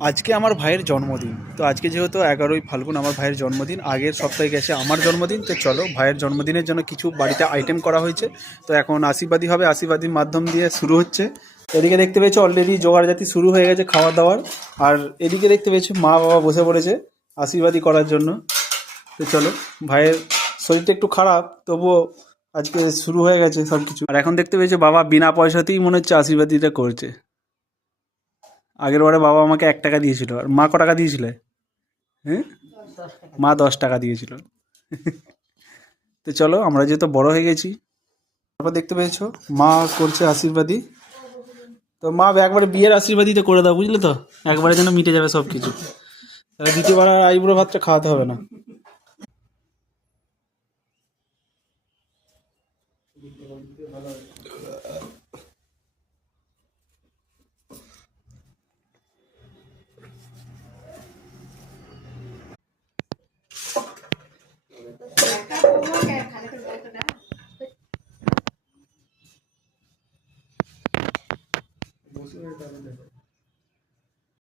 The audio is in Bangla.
আজকে আমার ভাইয়ের জন্মদিন। তো আজকে যেহেতু 11ই ফাল্গুন আমার ভাইয়ের জন্মদিন, আগের সপ্তাহে গেছে আমার জন্মদিন। তো চলো ভাইয়ের জন্মদিনের জন্য কিছু বাড়িতে আইটেম করা হয়েছে। তো এখন আশীর্বাদী হবে, আশীর্বাদীর মাধ্যম দিয়ে শুরু হচ্ছে। এদিকে দেখতে পেয়েছো অলরেডি জোগাড়জাতি শুরু হয়ে গেছে খাওয়া দাওয়ার। আর এদিকে দেখতে পেয়েছো মা বাবা বসে পড়েছে আশীর্বাদী করার জন্য। তো চলো, ভাইয়ের শরীরটা একটু খারাপ, তবুও আজকে শুরু হয়ে গেছে সব কিছু। আর এখন দেখতে পেয়েছো বাবা বিনা পয়সাতেই মনে হচ্ছে আশীর্বাদীটা করছে। আগের বারে বাবা আমাকে 1 টাকা দিয়েছিল, আর মা ক টাকা দিয়েছিল? হ্যাঁ, মা 10 টাকা দিয়েছিল। তো চলো, আমরা যেহেতু বড় হয়ে গেছি। তারপর দেখতে পেয়েছো মা করছে আশীর্বাদী। তো মা একবারে বিয়ের আশীর্বাদীতে করে দাও, বুঝলে তো, একবারে যেন মিটে যাবে সব কিছু। তাহলে দ্বিতীয়বার আর আইবুড়ো ভাতটা খাওয়াতে হবে না।